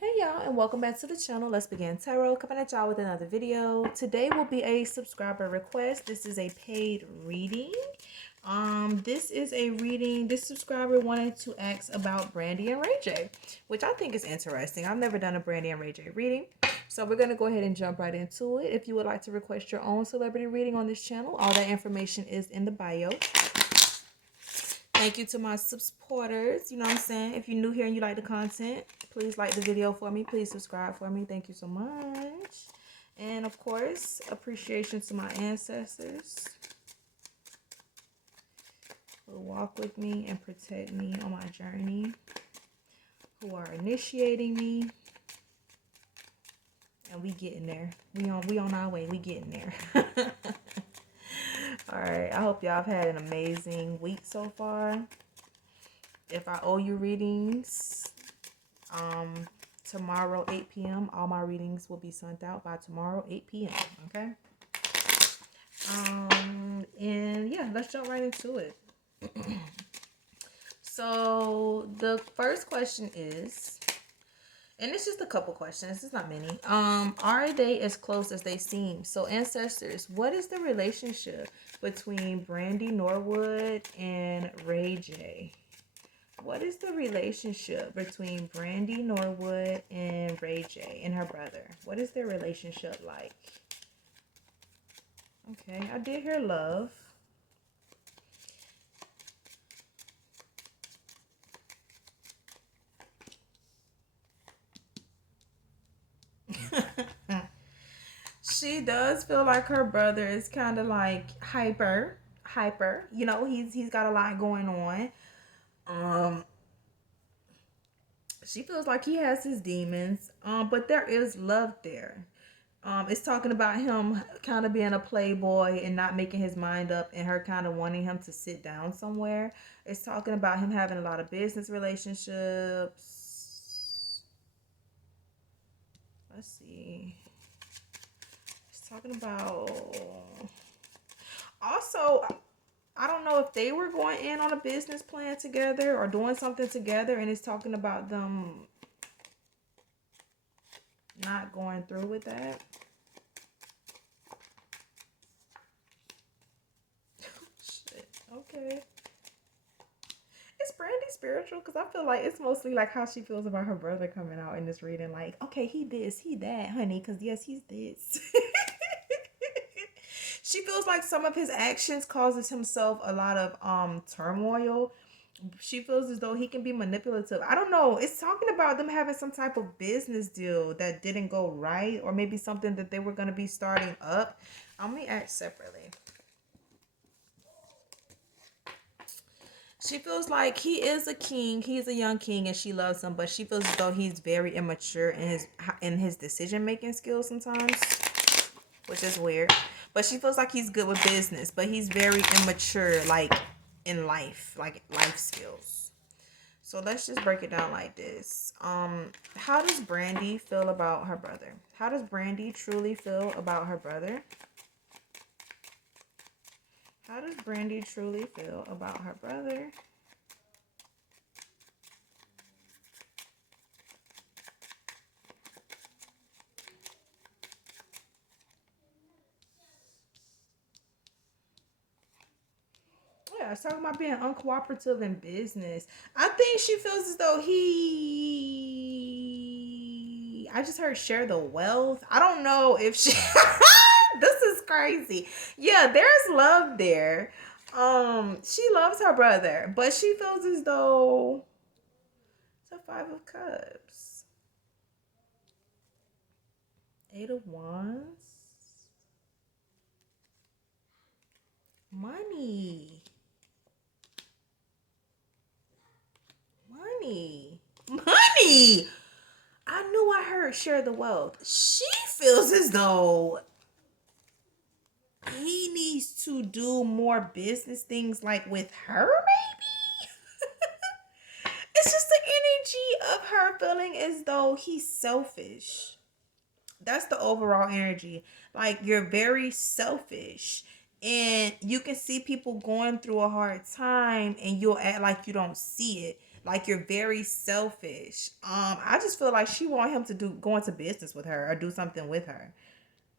Hey y'all, and welcome back to the channel. Let's begin tarot. Coming at y'all with another video. Today will be a subscriber request. This is a paid reading. This is a reading. This subscriber wanted to ask about Brandy and Ray J, which I think is interesting. I've never done a Brandy and Ray J reading, so we're gonna go ahead and jump right into it. If you would like to request your own celebrity reading on this channel, all that information is in the bio. Thank you to my supporters. You know what I'm saying? If you're new here and you like the content, please like the video for me. Please subscribe for me. Thank you so much. And of course, appreciation to my ancestors who walk with me and protect me on my journey, who are initiating me. And we getting there. We on our way. We getting there. All right, I hope y'all have had an amazing week so far. If I owe you readings, tomorrow 8 p.m. all my readings will be sent out by tomorrow 8 p.m. Okay. And yeah, let's jump right into it. So the first question is, and it's just a couple questions, it's not many. Are they as close as they seem? So ancestors, what is the relationship between Brandy Norwood and Ray J? What is the relationship between Brandy Norwood and Ray J and her brother? What is their relationship like? Okay, I did hear love. She does feel like her brother is kind of like hyper. You know, he's got a lot going on. She feels like he has his demons. But there is love there. It's talking about him kind of being a playboy and not making his mind up, and her kind of wanting him to sit down somewhere. It's talking about him having a lot of business relationships. Let's see. It's talking about also, I don't know if they were going in on a business plan together or doing something together, and it's talking about them not going through with that. Shit. Okay. Is Brandy spiritual? Because I feel like it's mostly like how she feels about her brother coming out in this reading. Like, okay, he this, he that, honey. Because yes, he's this. She feels like some of his actions causes himself a lot of turmoil. She feels as though he can be manipulative. I don't know. It's talking about them having some type of business deal that didn't go right, or maybe something that they were going to be starting up. Let me act separately. She feels like he is a king. He's a young king, and she loves him. But she feels as though he's very immature in his decision making skills sometimes, which is weird. But she feels like he's good with business, but he's very immature, like in life, like life skills. So let's just break it down like this. How does Brandy feel about her brother? How does Brandy truly feel about her brother? How does Brandy truly feel about her brother? Yeah, it's talking about being uncooperative in business. I think she feels as though I just heard share the wealth. I don't know if she this is crazy. Yeah, there's love there. She loves her brother, but she feels as though it's a 5 of Cups. 8 of Wands. Money. Money. I knew I heard share the wealth. She feels as though he needs to do more business things, like with her, maybe. It's just the energy of her feeling as though he's selfish. That's the overall energy. Like, you're very selfish. And you can see people going through a hard time and you'll act like you don't see it. Like, you're very selfish. I just feel like she want him to go into business with her or do something with her.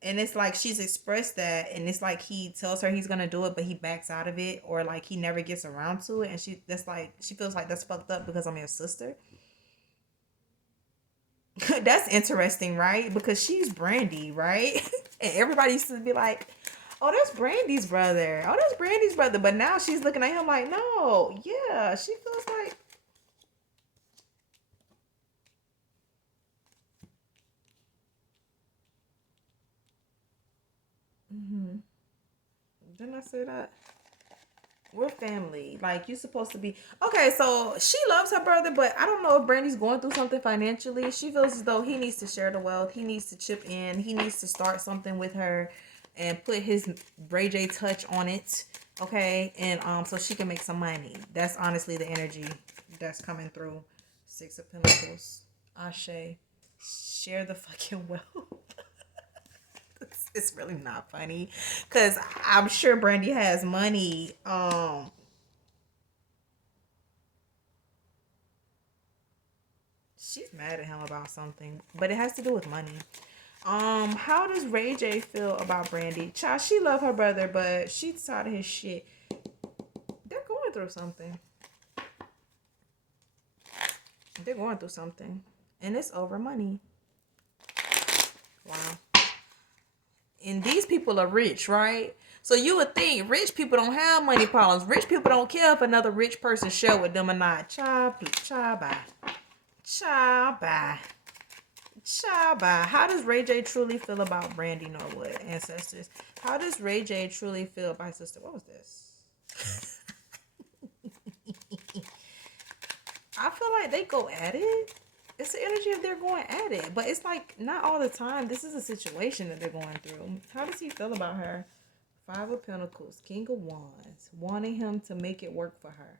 And it's like she's expressed that, and it's like he tells her he's gonna do it, but he backs out of it, or like he never gets around to it, and she feels like that's fucked up because I'm your sister. That's interesting, right? Because she's Brandy, right? And everybody used to be like, "Oh, that's Brandy's brother. Oh, that's Brandy's brother." But now she's looking at him like, "No, yeah." She feels like, didn't I say that? We're family. Like, you supposed to be okay. So she loves her brother, but I don't know if Brandy's going through something financially. She feels as though he needs to share the wealth. He needs to chip in. He needs to start something with her and put his Ray J touch on it. Okay, and so she can make some money. That's honestly the energy that's coming through. Six of Pentacles. Ashe. Share the fucking wealth. It's really not funny because I'm sure Brandy has money. She's mad at him about something, but it has to do with money. How does Ray J feel about Brandy? Child, she love her brother, but she's tired of his shit. They're going through something. They're going through something, and it's over money. Wow. And these people are rich, right? So you would think rich people don't have money problems. Rich people don't care if another rich person share with them or not. Child, bye. Child, bye. Child, bye. How does Ray J truly feel about Brandy Norwood, ancestors? How does Ray J truly feel about sister? What was this? I feel like they go at it. It's the energy of they're going at it. But it's like not all the time. This is a situation that they're going through. How does he feel about her? Five of Pentacles, King of Wands, wanting him to make it work for her.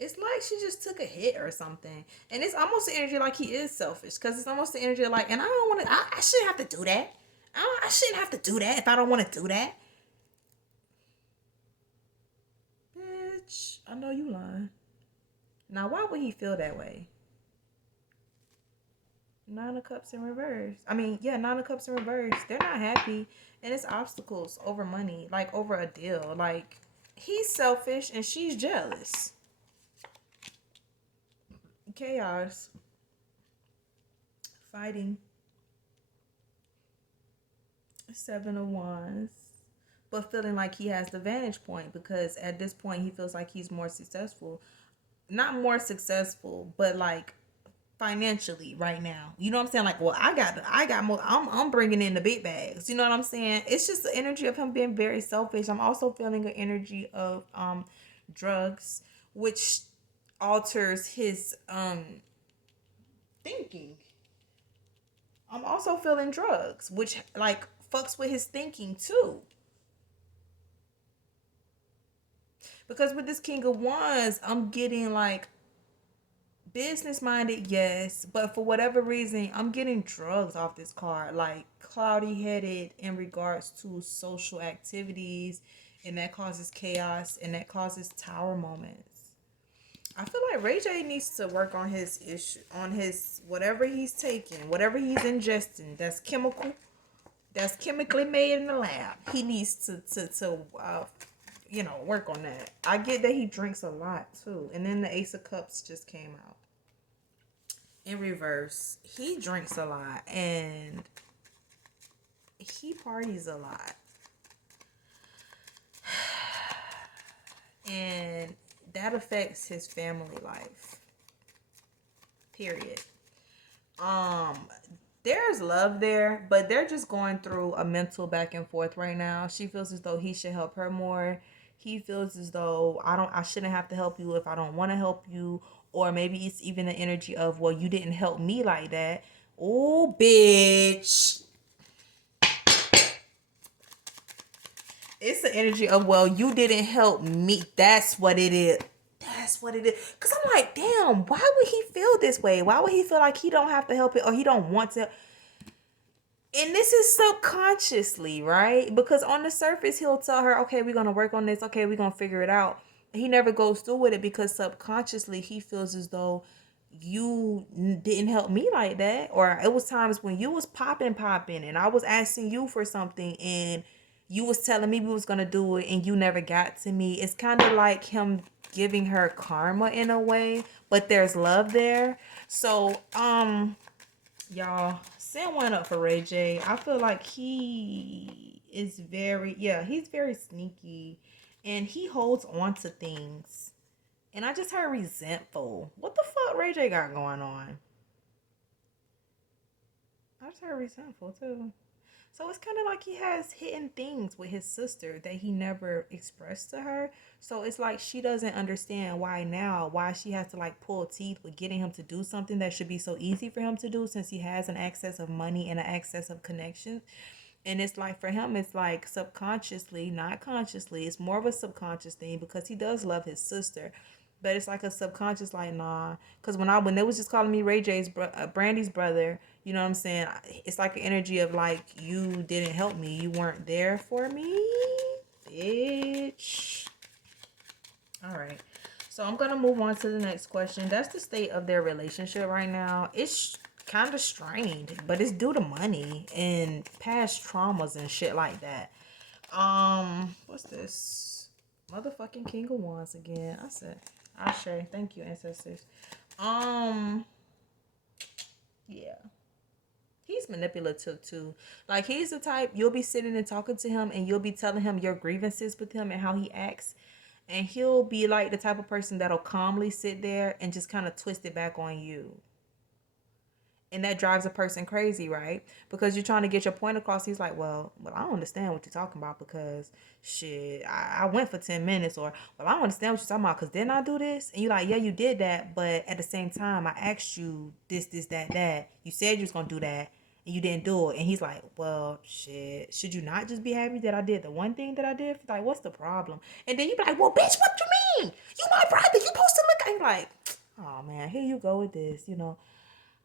It's like she just took a hit or something. And it's almost the energy like he is selfish. Because it's almost the energy like, and I don't want to, I shouldn't have to do that. I shouldn't have to do that if I don't want to do that. Bitch, I know you lying. Now, why would he feel that way? Nine of Cups in reverse. I mean, yeah, Nine of Cups in reverse. They're not happy. And it's obstacles over money. Like, over a deal. Like, he's selfish and she's jealous. Chaos. Fighting. Seven of Wands. But feeling like he has the vantage point. Because at this point, he feels like he's more successful. Not more successful, but like financially right now. You know what I'm saying? Like, well, I got more. I'm bringing in the big bags. You know what I'm saying? It's just the energy of him being very selfish. I'm also feeling an energy of drugs, which alters his thinking. I'm also feeling drugs, which like fucks with his thinking too. Because with this King of Wands, I'm getting like business minded, yes, but for whatever reason, I'm getting drugs off this card, like cloudy headed in regards to social activities, and that causes chaos and that causes tower moments. I feel like Ray J needs to work on his issue, on his whatever he's taking, whatever he's ingesting. That's chemical. That's chemically made in the lab. He needs to work on that. I get that he drinks a lot too, and then the Ace of Cups just came out in reverse. He drinks a lot and he parties a lot, and that affects his family life, period. There's love there, but they're just going through a mental back and forth right now. She feels as though he should help her more. He feels as though I shouldn't have to help you if I don't want to help you. Or maybe it's even the energy of, well, you didn't help me like that. Oh, bitch. It's the energy of, well, you didn't help me. That's what it is. That's what it is. Because I'm like, damn, why would he feel this way? Why would he feel like he don't have to help it or he don't want to? And this is subconsciously, right? Because on the surface, he'll tell her, okay, we're going to work on this. Okay, we're going to figure it out. He never goes through with it because subconsciously he feels as though you didn't help me like that. Or it was times when you was popping and I was asking you for something and you was telling me we was going to do it and you never got to me. It's kind of like him giving her karma in a way, but there's love there. So, y'all, send one up for Ray J. I feel like he is very, yeah, he's very sneaky and he holds on to things. And I just heard resentful. What the fuck Ray J got going on? I just heard resentful too. So it's kind of like he has hidden things with his sister that he never expressed to her. So it's like she doesn't understand why she has to like pull teeth with getting him to do something that should be so easy for him to do since he has an excess of money and an excess of connections. And it's like for him, it's like subconsciously, not consciously. It's more of a subconscious thing because he does love his sister. But it's like a subconscious, like, nah. Because when they was just calling me Ray J's, Brandy's brother, you know what I'm saying? It's like an energy of like, you didn't help me. You weren't there for me, bitch. All right. So I'm going to move on to the next question. That's the state of their relationship right now. It's kind of strained, but it's due to money and past traumas and shit like that. What's this? Motherfucking King of Wands again. I said, Ashe. Thank you, ancestors. Yeah. He's manipulative too. Like he's the type you'll be sitting and talking to him and you'll be telling him your grievances with him and how he acts. And he'll be like the type of person that'll calmly sit there and just kind of twist it back on you. And that drives a person crazy, right? Because you're trying to get your point across. He's like, well, I don't understand what you're talking about because shit, I went for 10 minutes. Or, well, I don't understand what you're talking about because didn't I do this? And you're like, yeah, you did that. But at the same time, I asked you this, that. You said you was going to do that and you didn't do it. And he's like, well, shit, should you not just be happy that I did the one thing that I did? Like, what's the problem? And then you be like, well, bitch, what you mean? You my brother. You supposed to look. And you're like, oh, man, here you go with this, you know.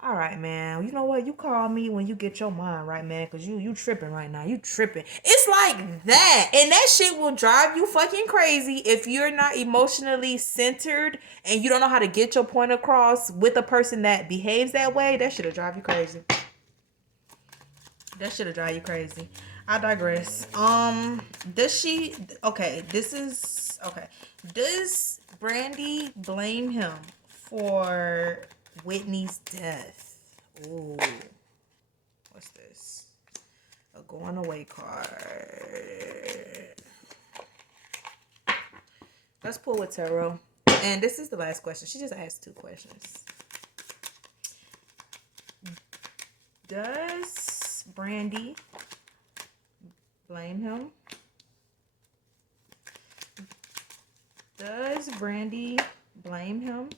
All right, man. You know what? You call me when you get your mind right, man, because you tripping right now. You tripping. It's like that. And that shit will drive you fucking crazy if you're not emotionally centered and you don't know how to get your point across with a person that behaves that way. That shit'll drive you crazy. That shit'll drive you crazy. I digress. Does Brandy blame him for Whitney's death? Ooh. What's this? A going away card. Let's pull with tarot. And this is the last question. She just asked 2 questions. Does Brandy blame him? Does Brandy blame him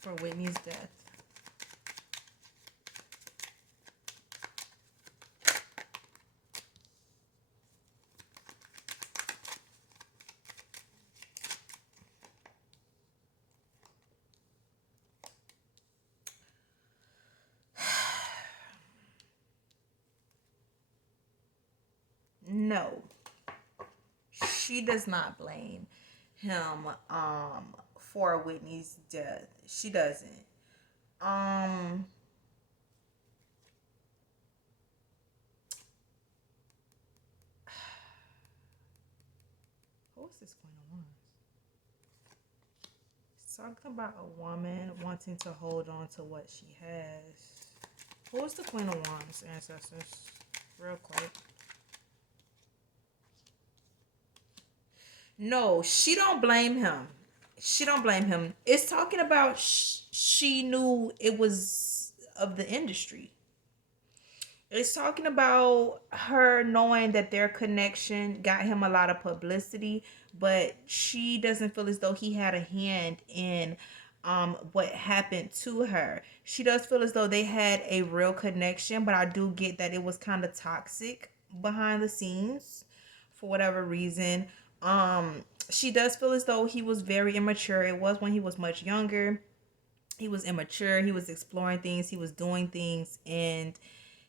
for Whitney's death? No. She does not blame him for Whitney's death. She doesn't. What's this going on? It's talking about a woman wanting to hold on to what she has. Who's the Queen of Wands, ancestors? Real quick. No, she don't blame him. She don't blame him. It's talking about she knew it was of the industry. It's talking about her knowing that their connection got him a lot of publicity, but she doesn't feel as though he had a hand in what happened to her. She does feel as though they had a real connection, but I do get that it was kind of toxic behind the scenes for whatever reason. She does feel as though he was very immature. It was when he was much younger. he was immature, he was exploring things, he was doing things, and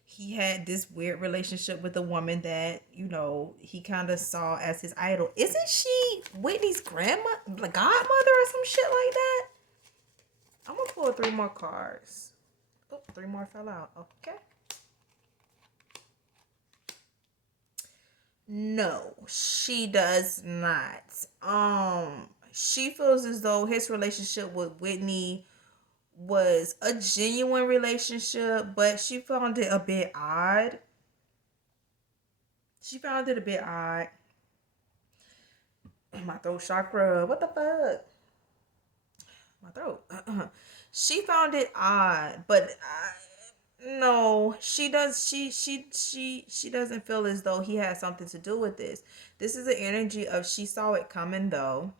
he had this weird relationship with a woman that, you know, he kind of saw as his idol. Isn't she Whitney's grandma, the godmother or some shit like that? I'm gonna pull 3 more cards. Oh, 3 more fell out. Okay. No, she does not. She feels as though his relationship with Whitney was a genuine relationship, but she found it a bit odd. She found it a bit odd. My throat chakra. What the fuck? My throat. She found it odd, but no, she does. She doesn't feel as though he had something to do with this. This is the energy of she saw it coming though.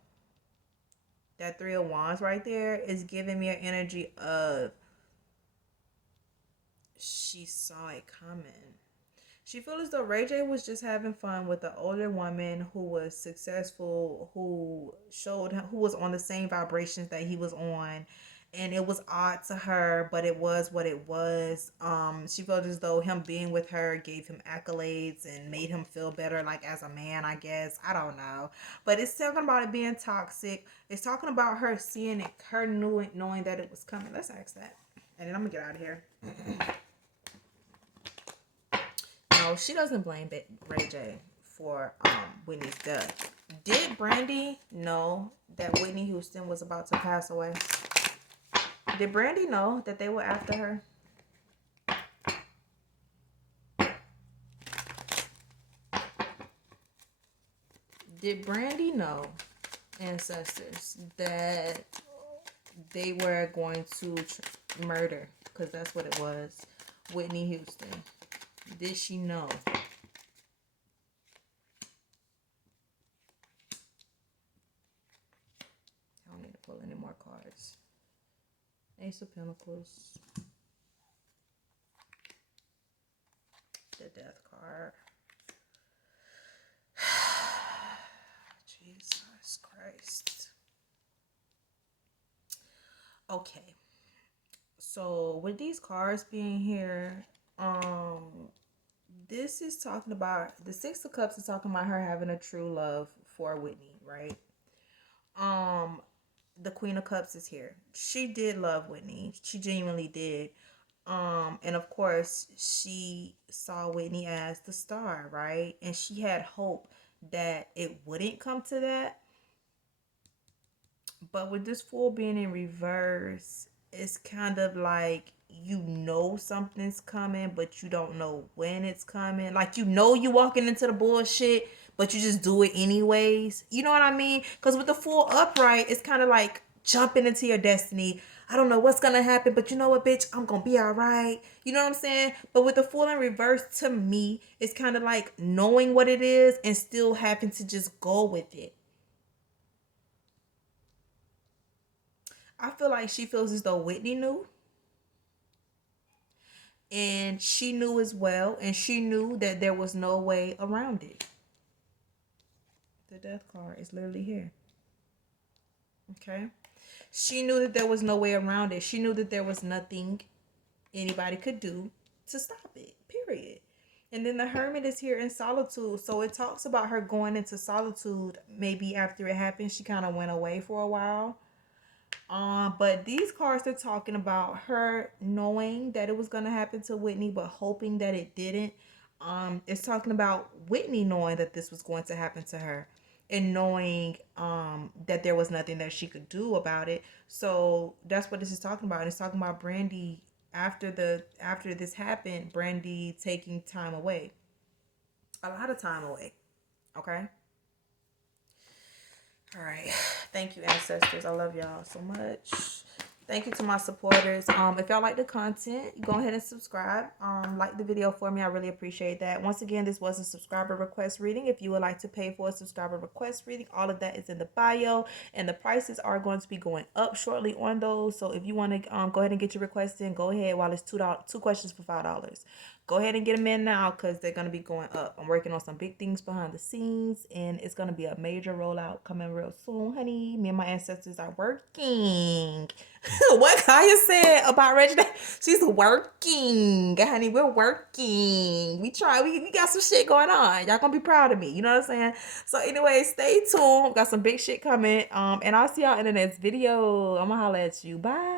That 3 of Wands right there is giving me an energy of she saw it coming. She feels as though Ray J was just having fun with an older woman who was successful, who showed him, who was on the same vibrations that he was on, and it was odd to her, but it was what it was. She felt as though him being with her gave him accolades and made him feel better, like as a man, I guess. I don't know, but it's talking about it being toxic. It's talking about her seeing it, her knowing that it was coming. Let's ask that, and then I'm gonna get out of here. No, she doesn't blame Ray J for Whitney's death. Did Brandy know that Whitney Houston was about to pass away? Did Brandy know that they were after her? Did Brandy know, ancestors, that they were going to murder? Because that's what it was. Whitney Houston. Did she know? I don't need to pull any more cards. Ace of Pentacles. The Death card. Jesus Christ. Okay. So with these cards being here, this is talking about, the 6 of Cups is talking about her having a true love for Whitney, right? The Queen of Cups is here. She did love Whitney. She genuinely did. And of course, she saw Whitney as the star, right? And she had hope that it wouldn't come to that. But with this Fool being in reverse, it's kind of like, you know something's coming, but you don't know when it's coming. Like, you know you walking into the bullshit, but you just do it anyways. You know what I mean? Because with the Fool upright, it's kind of like jumping into your destiny. I don't know what's gonna happen, but you know what, bitch? I'm gonna be all right. You know what I'm saying? But with the Fool in reverse, to me, it's kind of like knowing what it is and still having to just go with it. I feel like she feels as though Whitney knew. And she knew as well. And she knew that there was no way around it. The Death card is literally here. Okay. She knew that there was no way around it. She knew that there was nothing anybody could do to stop it. Period. And then the Hermit is here in solitude. So it talks about her going into solitude. Maybe after it happened, she kind of went away for a while. But these cards are talking about her knowing that it was going to happen to Whitney, but hoping that it didn't. It's talking about Whitney knowing that this was going to happen to her and knowing that there was nothing that she could do about it. So that's what this is talking about. And it's talking about Brandy after this happened, Brandy taking time away. A lot of time away. Okay? All right. Thank you, ancestors. I love y'all so much. Thank you to my supporters. If y'all like the content, go ahead and subscribe. Like the video for me. I really appreciate that. Once again, this was a subscriber request reading. If you would like to pay for a subscriber request reading, all of that is in the bio. And the prices are going to be going up shortly on those. So if you want to go ahead and get your request in, go ahead while it's $2 questions for $5. go ahead and get them in now because they're going to be going up. I'm working on some big things behind the scenes, and it's going to be a major rollout coming real soon, honey. Me and my ancestors are working. What Kaya said about Reggie, she's working, honey. We're working. We got some shit going on. Y'all gonna be proud of me. You know what I'm saying? So anyway, stay tuned. Got some big shit coming. And I'll see y'all in the next video. I'm gonna holla at you. Bye.